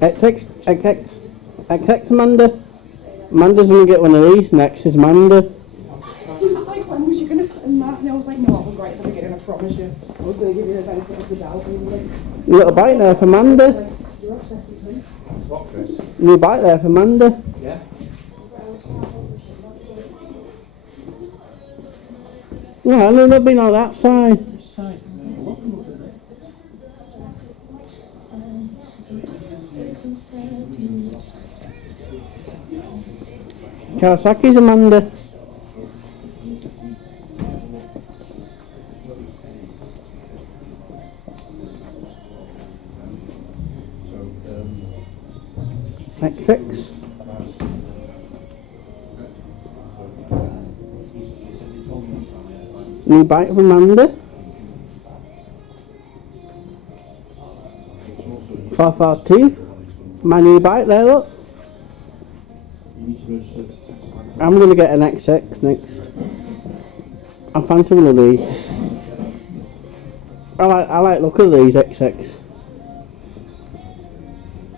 XX Amanda. Amanda's gonna get one of these next, is Amanda. He was like, when was you going to send that? And I was like, no, I'll write at the beginning, I promise you. I was going to give you the benefit of the doubt. And he was like, Little bite there for Amanda. like, you're obsessed with me. What, Chris? New bite there for Amanda. Yeah. Yeah, no, they've been on that side. Which side? Look at it. Kawasaki's Amanda. XX. New bite from Amanda. 442. My new bite there, look. I'm going to get an XX next. I fancy one of these. I like look at these XX.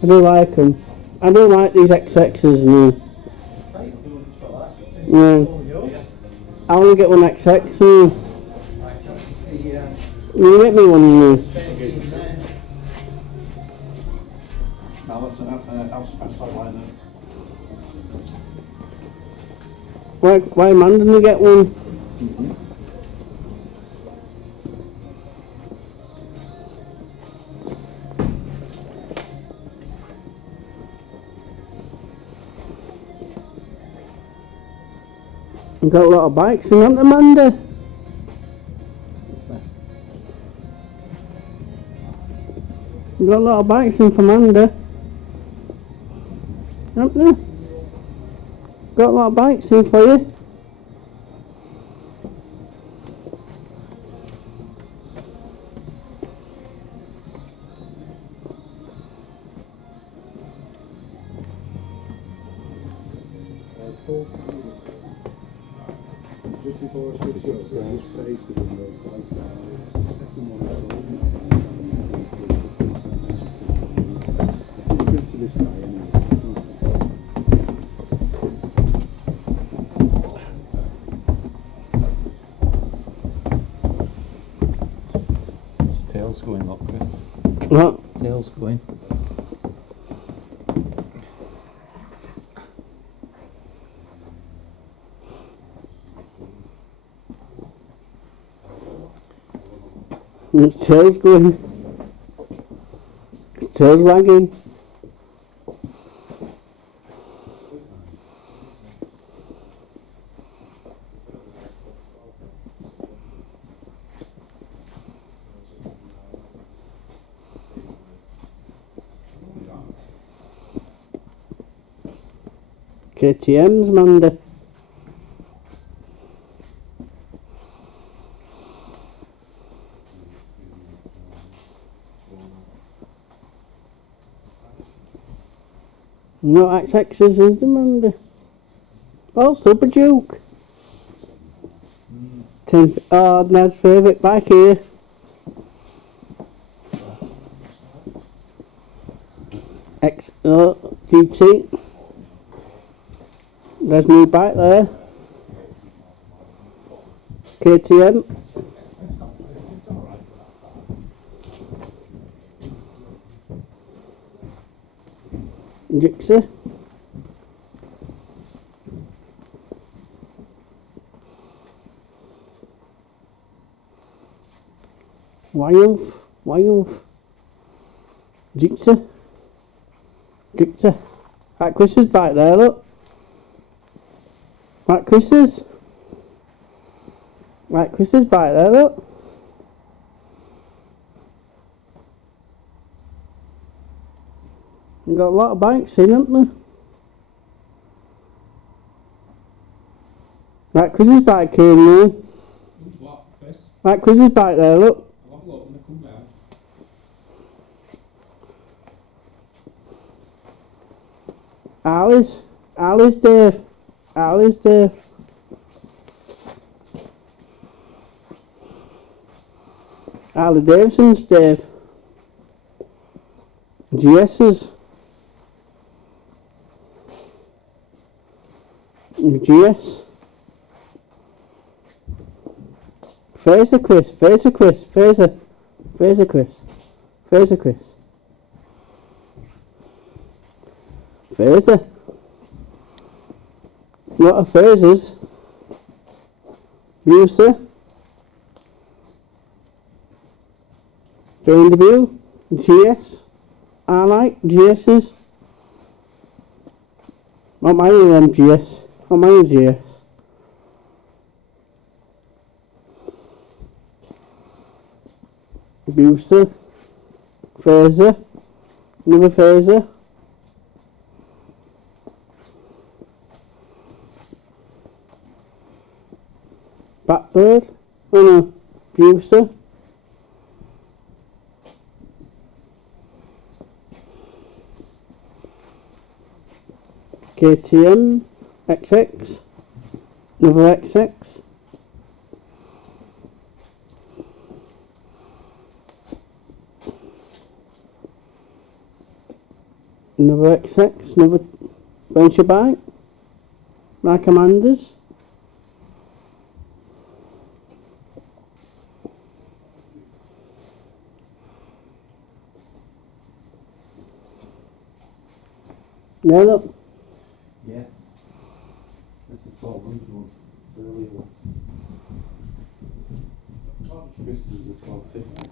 I do like them. I do like these XXs new. Yeah. I want to get one XX new. You get me one new. Now that's an outside liner. Why Amanda didn't get one? We've got a lot of bikes in, haven't we, Amanda? We've got a lot of bikes in for Amanda. Haven't we? Got a lot of bikes in for you. Just before I switch yours, I just pasted in those bikes down. It's the second one I sold. Good to this guy anyway. His tail's going up, Chris. What? Tail's going. Its tail's going. Its tail's wagging. KTM's Amanda. No XX's in Amanda. Oh, Super Duke. Oh, Ned's favourite bike here. GT. There's new bike there. KTM. Gixxer. Wyolf. Gixxer. That Chris's bike there, look. Right, Chris's bike there, look. We've got a lot of bikes in, haven't we? Right, Chris's bike here now. What, Chris? Right, Chris's bike there, look. I'll have a look when I come down. Ali's Dave. Harley Davidson's Dave. GS's. GS. Fraser Chris. Fraser Chris. Fraser. Fraser Chris. Fraser Chris. Fraser. Lot of Frasers. Buser. Jane Debut. GS. I like GS's. Not mine with them GS. Not mine with GS. Buser. Fraser. Another Fraser. Blackbird. Oh no. Buser. KTM. XX. Another XX. Another XX. Another venture bike. My Commanders. Yeah, look. Yeah. That's the 1200 one. It's the earlier one. Chris is the 1250.